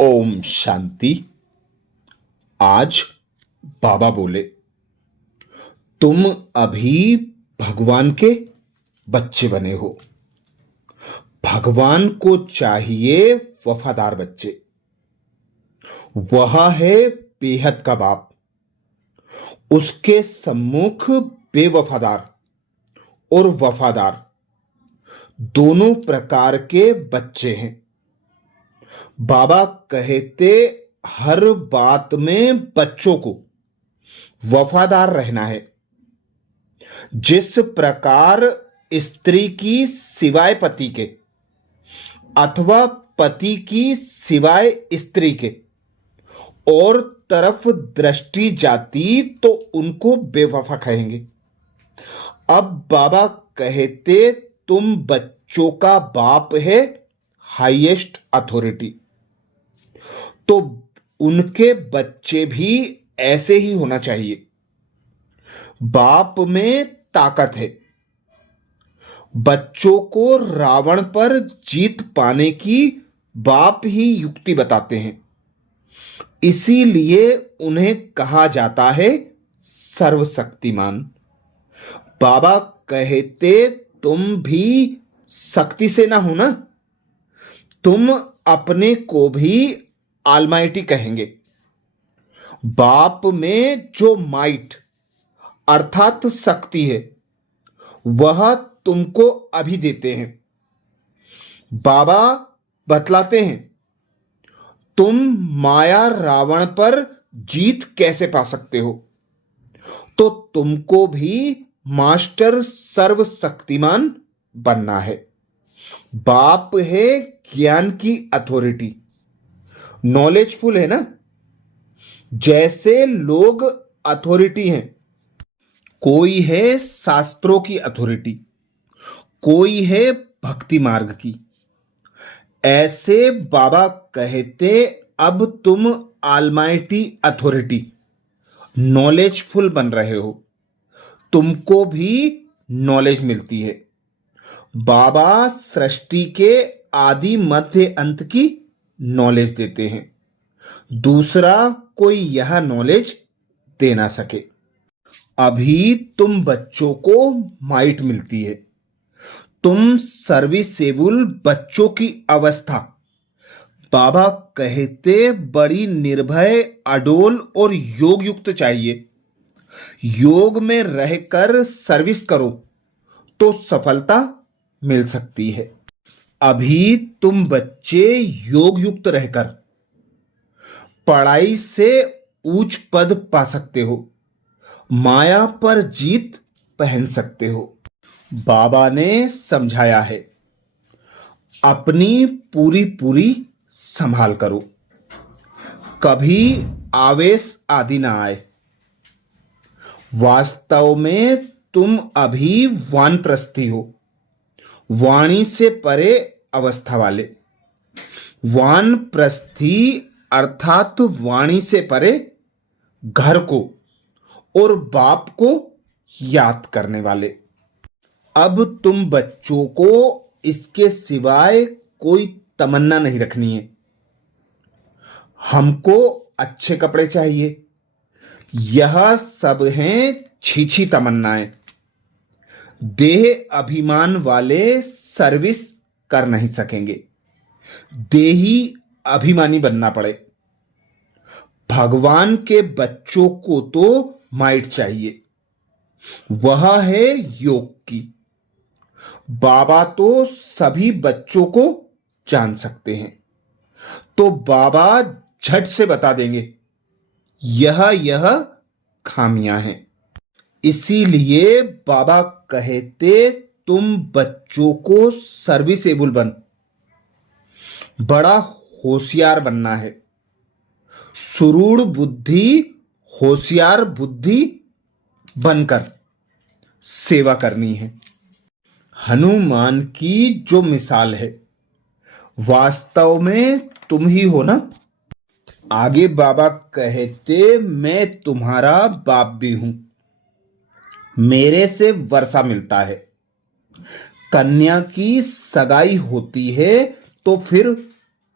ओम शांति। आज बाबा बोले, तुम अभी भगवान के बच्चे बने हो। भगवान को चाहिए वफादार बच्चे। वह है बेहद का बाप। उसके सम्मुख बेवफादार और वफादार दोनों प्रकार के बच्चे हैं। बाबा कहते हर बात में बच्चों को वफादार रहना है। जिस प्रकार स्त्री की सिवाय पति के अथवा पति की सिवाय स्त्री के और तरफ दृष्टि जाती तो उनको बेवफा कहेंगे। अब बाबा कहते तुम बच्चों का बाप है, हाईएस्ट अथॉरिटी। तो उनके बच्चे भी ऐसे ही होना चाहिए। बाप में ताकत है। बच्चों को रावण पर जीत पाने की बाप ही युक्ति बताते हैं। इसीलिए उन्हें कहा जाता है सर्वशक्तिमान। बाबा कहते तुम भी शक्ति से ना हो ना, तुम अपने को भी ऑलमाइटी कहेंगे। बाप में जो माइट अर्थात शक्ति है वह तुमको अभी देते हैं। बाबा बतलाते हैं तुम माया रावण पर जीत कैसे पा सकते हो। तो तुमको भी मास्टर सर्वशक्तिमान बनना है। बाप है ज्ञान की अथॉरिटी, नॉलेजफुल है ना। जैसे लोग अथॉरिटी हैं, कोई है शास्त्रों की अथॉरिटी, कोई है भक्ति मार्ग की। ऐसे बाबा कहते अब तुम ऑलमाइटी अथॉरिटी नॉलेजफुल बन रहे हो, तुमको भी नॉलेज मिलती है। बाबा सृष्टि के आदि मध्य अंत की नॉलेज देते हैं। दूसरा कोई यह नॉलेज दे ना सके। अभी तुम बच्चों को माइट मिलती है। तुम सर्विसेबल बच्चों की अवस्था बाबा कहते बड़ी निर्भय, अडोल और योग युक्त चाहिए। योग में रहकर सर्विस करो तो सफलता मिल सकती है। अभी तुम बच्चे योग युक्त रहकर पढ़ाई से उच्च पद पा सकते हो, माया पर जीत पहन सकते हो। बाबा ने समझाया है अपनी पूरी पूरी संभाल करो, कभी आवेश आदि ना आए। वास्तव में तुम अभी वानप्रस्थी हो, वाणी से परे अवस्था वाले। वानप्रस्थी अर्थात वाणी से परे घर को और बाप को याद करने वाले। अब तुम बच्चों को इसके सिवाय कोई तमन्ना नहीं रखनी है। हमको अच्छे कपड़े चाहिए, यह सब हैं छीछी तमन्नाएं। देह अभिमान वाले सर्विस कर नहीं सकेंगे, देही अभिमानी बनना पड़े। भगवान के बच्चों को तो माइट चाहिए, वह है योग की। बाबा तो सभी बच्चों को जान सकते हैं, तो बाबा झट से बता देंगे यह खामियां हैं। इसीलिए बाबा कहते तुम बच्चों को सर्विसेबल बन, बड़ा होशियार बनना है। सुरूढ़ बुद्धि, होशियार बुद्धि बनकर सेवा करनी है। हनुमान की जो मिसाल है वास्तव में तुम ही हो ना। आगे बाबा कहते मैं तुम्हारा बाप भी हूं, मेरे से वर्षा मिलता है। कन्या की सगाई होती है तो फिर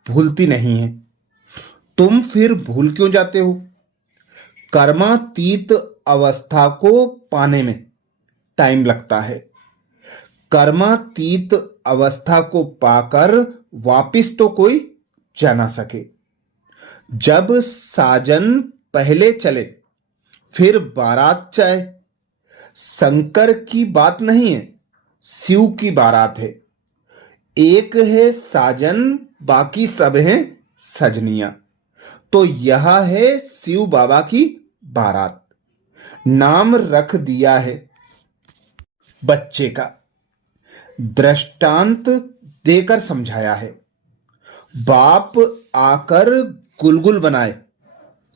भूलती नहीं है। तुम फिर भूल क्यों जाते हो? कर्मातीत अवस्था को पाने में टाइम लगता है। कर्मातीत अवस्था को पाकर वापिस तो कोई जा ना सके। जब साजन पहले चले फिर बारात जाए। शंकर की बात नहीं है, शिव की बारात है। एक है साजन, बाकी सब हैं सजनियां। तो यह है शिव बाबा की बारात। नाम रख दिया है बच्चे का। दृष्टांत देकर समझाया है। बाप आकर गुलगुल बनाए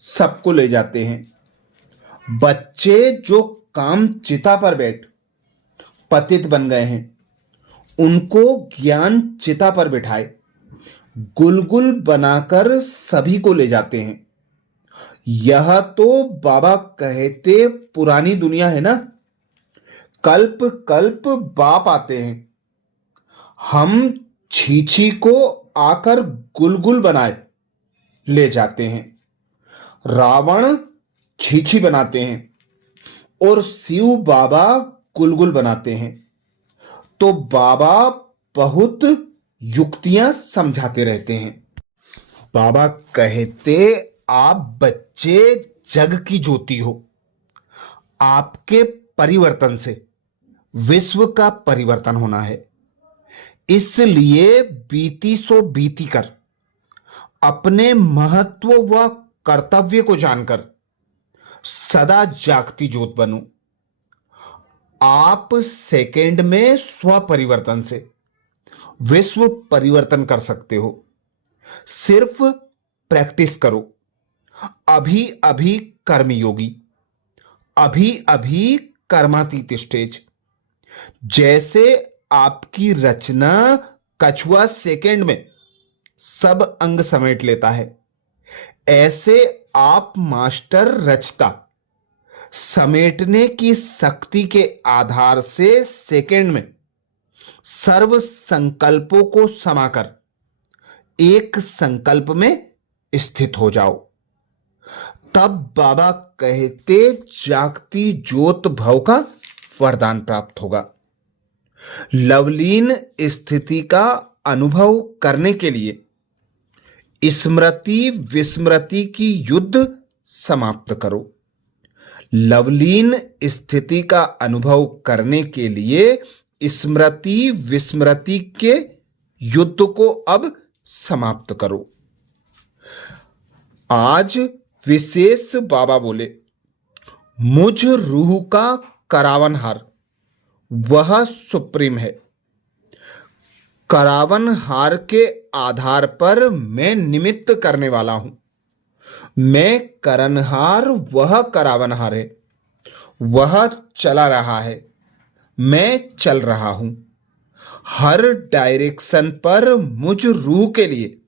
सबको ले जाते हैं। बच्चे जो काम चिता पर बैठ पतित बन गए हैं, उनको ज्ञान चिता पर बिठाए गुलगुल बनाकर सभी को ले जाते हैं। यह तो बाबा कहते पुरानी दुनिया है ना। कल्प कल्प बाप आते हैं। हम छीछी को आकर गुलगुल बनाए ले जाते हैं। रावण छीछी बनाते हैं और शिव बाबा गुलगुल बनाते हैं। तो बाबा बहुत युक्तियां समझाते रहते हैं। बाबा कहते, आप बच्चे जग की ज्योति हो। आपके परिवर्तन से विश्व का परिवर्तन होना है। इसलिए बीती सो बीती कर अपने महत्व व कर्तव्य को जानकर सदा जागती ज्योत बनो। आप सेकंड में स्व परिवर्तन से विश्व परिवर्तन कर सकते हो। सिर्फ प्रैक्टिस करो। अभी अभी कर्मयोगी, अभी अभी कर्मातीत स्टेज। जैसे आपकी रचना कछुआ सेकंड में सब अंग समेट लेता है, ऐसे आप मास्टर रचता समेटने की शक्ति के आधार से सेकंड में सर्व संकल्पों को समाकर एक संकल्प में स्थित हो जाओ। तब बाबा कहते जागती ज्योत भव का वरदान प्राप्त होगा। लवलीन स्थिति का अनुभव करने के लिए स्मृति विस्मृति की युद्ध समाप्त करो। लवलीन स्थिति का अनुभव करने के लिए स्मृति विस्मृति के युद्ध को अब समाप्त करो। आज विशेष बाबा बोले, मुझ रूह का करावनहार वह सुप्रीम है। करावनहार के आधार पर मैं निमित्त करने वाला हूं। मैं करनहार, वह करावनहार है। वह चला रहा है, मैं चल रहा हूं। हर डायरेक्शन पर मुझ रूह के लिए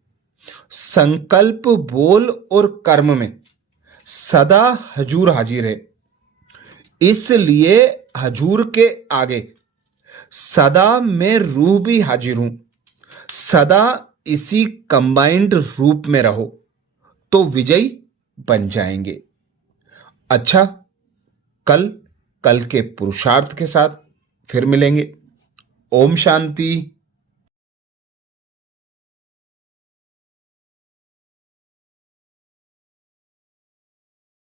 संकल्प, बोल और कर्म में सदा हजूर हाजिर है। इसलिए हजूर के आगे सदा मैं रूह भी हाजिर हूं। सदा इसी कंबाइंड रूप में रहो तो विजयी बन जाएंगे। अच्छा, कल के पुरुषार्थ के साथ फिर मिलेंगे। ओम शांति।